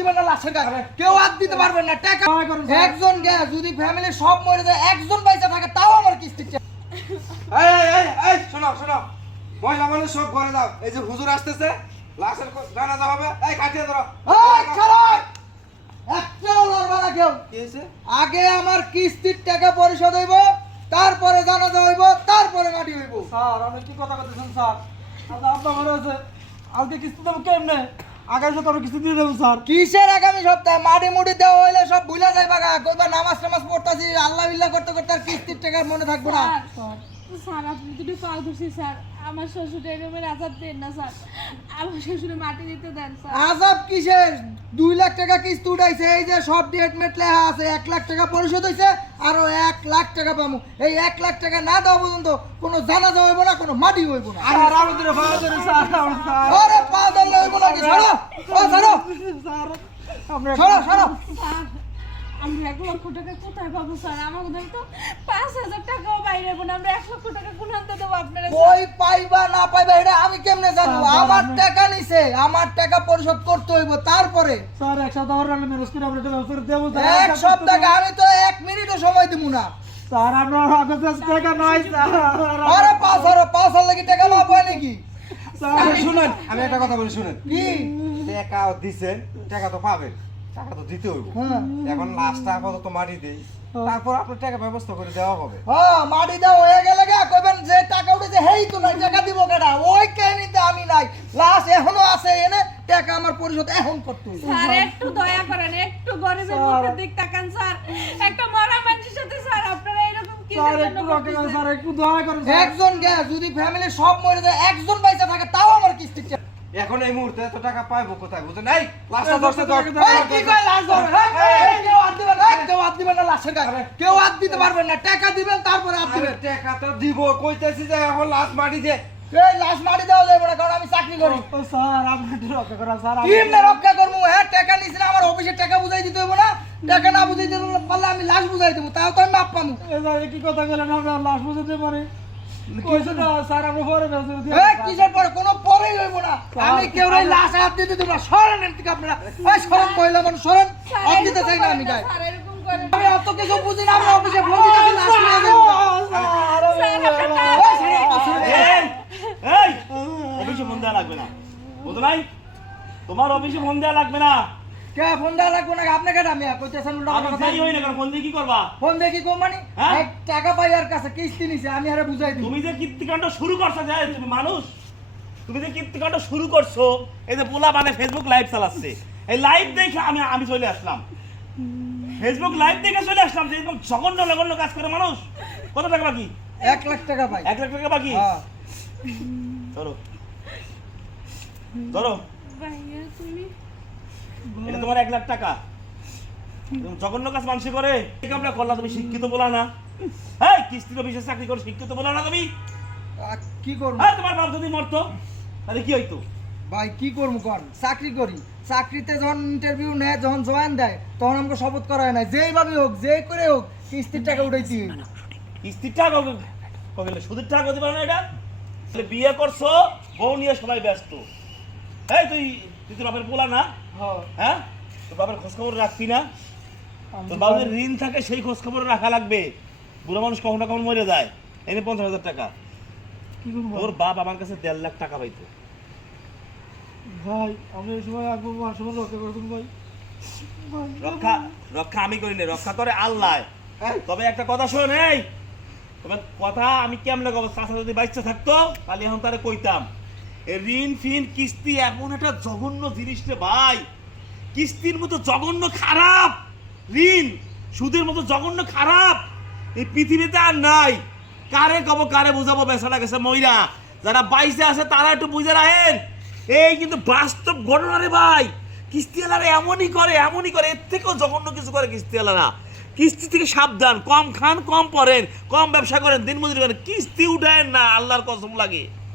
দিবেন না লাশের গায়ে কেউ হাত দিতে পারবেন না টাকা একজন গে যদি ফ্যামিলি সব মরে যায় একজন পয়সা থাকে তাও আমার কিস্তি চাই। এই এই এই এই শোনো শোনো। মহিলা মানুষ সব ঘরে যাও। এই যে হুজুর আসতেছে লাশের জানাজা হবে। এই কাটিয়ে ধরো। এই, খারাপ! একটাও লড়বা না কেউ। আগে আমার কিস্তির টাকা পরিশোধ হইব তারপরে জানাজা হইব তারপরে মাটি হইব। স্যার আপনি কি কথা বলতেছেন স্যার? আচ্ছা আপনার ঘরে আছে আজকে কিস্তি দেবো কেমনে? আগামী সপ্তাহে কিছু দিয়ে দেবো স্যার। কিসের আগামী সপ্তাহে? মাটি মুটি দেওয়া হইলে সব ভুলে যাই বাগা কইবা নামাজ টামাজ পড়তাছি আল্লাহ বিল্লাহ করতে করতে আর কিস্তির টাকা মনে থাকব না। স্যার আপনি দুটো ধরছি স্যার আমার শ্বশুর এরকমের আজাদ দেন না স্যার আমার শ্বশুরে মাটি দিতে দেন স্যার আজাব কিসের দুই লাখ টাকা কিস্তি উঠাইছে এই যে সব ডেট মেট লেখা আছে এক লাখ টাকা পরিশোধ হয়েছে আরও এক লাখ টাকা পাবো এই এক লাখ টাকা না দেওয়া পর্যন্ত কোনো জানাজা হইব না কোনো মাটি হইব না স্যার আমাদের আরে পা ধরলে হইব নাকি সরো ও সরো স্যার আপনি সরো সরো স্যার আমরা এক লক্ষ টাকা কোথায় পাবো স্যার? আমাদের তো পাঁচ হাজার টাকাও বাইরে না। আমরা এক লক্ষ টাকা কোন আনতে দেবো আপনারা? কই পাইবা না পাইবা এটা আমি কেমনে জানব? আমার টাকা নিছে আমার টাকা পরিশোধ করতে হইব তারপরে? স্যার এক সপ্তাহ আমি ম্যানেজ করে দেবো। এক সপ্তাহ আমি তো এক মিনিটও সময় দিব না। স্যার আপনার কাছে টাকা নাই স্যার। আরে পাঁচ হাজার পাঁচ হাজার কি টাকা লাভ হয় নাকি? স্যার শুনেন আমি একটা কথা বলি শুনেন। কি? টাকা দিছেন টাকা তো পাবেন। টাকা তো দিতে হইব। হ্যাঁ। এখন লাশটা আপাতত মারি দেই? তারপর আপনার টাকা ব্যবস্থা করে দেওয়া হবে। হ্যাঁ মাটি দাও হয়ে গেলে গা কইবেন যে টাকা উঠেছে হেই তো নাই টাকা দিব কেডা? ওই কাহিনীতে আমি নাই। লাস্ট এখনও আছে এনে টাকা আমার পরিশোধ এখন করতে স্যার একটু দয়া করেন একটু গরিবের মুখের দিক তাকান স্যার। একটা মরা মানুষের সাথে স্যার আপনারা এরকম কি স্যার একটু স্যার একটু দয়া করেন একজন গে যদি ফ্যামিলি সব মরে যায় একজন পয়সা থাকে তাও আমার কিস্তি। এখন এই মুহূর্তে এত টাকা পাইবো কোথায় বুঝেন এই লাশটা ধরতে কি কয় লাশ কেউ হাত দিবেন না, কেউ হাত দিবেন না লাশের গায়ে। কেউ হাত দিতে পারবেন না টাকা দিবেন তারপরে হাত দিবেন। টাকা তো দিব কইতেছি যে এখন লাশ দে। এই লাশ মাটি না কারণ আমি চাকরি করি। স্যার আপনি রক্ষা করেন স্যার আমি- কেমনে রক্ষা করব? হ্যাঁ টাকা নিছি না আমার অফিসের টাকা বুঝাই দিতে হইব না। টাকা না বুঝাই দিতে পারলে আমি লাশ বুঝাই দেবো তাও তো আমি মাপ পাবো। কি কথা বলেন? আপনার লাশ বুঝাতে পারে। কইছে না স্যার আমরা পরে ব্যবস্থা করে এই দিই কিসের পরে? কোনো পরেই হইব না। আমি কেউ লাশ হাত দিতে দেবো না। সরেন এর থেকে আপনারা ওই সরেন মহিলা মানুষ সরেন। হাত দিতে চাই না আমি গায়ে। স্যার এরকম করেন না। আমি অত কিছু বুঝি না আমি অফিসে ফোন দিতেছি লাশ নিয়ে যাব। স্যার, আপনার ওই সরেন, এই এই। অফিসে ফোন দেওয়া লাগবে না। বুঝো নাই তোমার অফিসে ফোন দেওয়া লাগবে না। কে ফোন দেওয়া লাগবো না আপনি কেটা মিয়া কইতেছেন উল্টা আমি যাই হই না ফোন দিয়ে কি করবা? ফোন দেখি কোম্পানি হ্যাঁ? এক টাকা পাই আর কাছে কিস্তি নিছে আমি আরে বুঝাই দিই। তুমি যে কীর্তিকাণ্ড শুরু করছ যে তুমি মানুষ তুমি যে কীর্তিকাণ্ড শুরু করছ এই যে পোলা মানে ফেসবুক লাইভ চালাচ্ছে এই লাইভ দেখে আমি আমি চলে আসলাম। ফেসবুক লাইভ দেখে চলে আসলাম যে এরকম জঘন্য লগন্য কাজ করে মানুষ। কত টাকা বাকি? এক লাখ টাকা পাই। এক লাখ টাকা বাকি? হ্যাঁ। ধরো ধরো ভাইয়া তুমি? এটা তোমার এক লাখ টাকা। জঘন্য কাজ মানুষ করে। কামটা করলা তুমি শিক্ষিত বলা না। হ্যাঁ কিস্তির অফিসে চাকরি করে শিক্ষিত বলা না তুমি। কি করব? হ্যাঁ তোমার বাপ যদি মরতো তাহলে কি হইতো? ভাই কি করব কর চাকরি করি। চাকরিতে যখন ইন্টারভিউ নেয় যখন জয়েন দেয় তখন আমাকে শপথ করা হয় না যেইভাবে হোক যে করে হোক কিস্তির টাকা উঠাইছি কিস্তির টাকা কবে সুদের টাকা পারে না এটা? বিয়ে করছ বউ নিয়ে সবাই ব্যস্ত। এই তুই তুই তোর বাপের পোলা না? হ্যাঁ? তোর বাপের রাখবি না? তোর বাপের ঋণ থাকে সেই রাখা লাগবে। বুড়ো মানুষ কখনো কখনো মরে যায়। এনে পঞ্চাশ হাজার টাকা। তোর বাপ আমার কাছে দেড় লাখ টাকা পাইতো। ভাই আমি এই সময় আসব আর সময় রক্ষা ভাই। রক্ষা রক্ষা আমি করি না রক্ষা করে আল্লাহ। তবে একটা কথা শোন এই। তবে কথা আমি কেমন চাষা যদি বাচ্চা থাকতো তাহলে এখন তারে কইতাম। ঋণ ফিন, কিস্তি এমন একটা জঘন্য জিনিস রে ভাই। কিস্তির মতো জঘন্য খারাপ, ঋণ, সুদের মতো জঘন্য খারাপ। এই পৃথিবীতে আর নাই। কারে কব, কারে বুঝাবো বেসাটা গেছে মহিলা যারা বাইসে আছে তারা একটু বুঝে রাখেন। এই কিন্তু বাস্তব ঘটনা রে ভাই। কিস্তিওয়ালারা এমনই করে এমনই করে। এর থেকেও জঘন্য কিছু করে কিস্তিওয়ালারা। কিস্তি থেকে সাবধান, কম খান, কম পড়েন, কম ব্যবসা করেন দিন মজুরি করেন, কিস্তি উঠায়েন না, আল্লাহর কসম লাগে।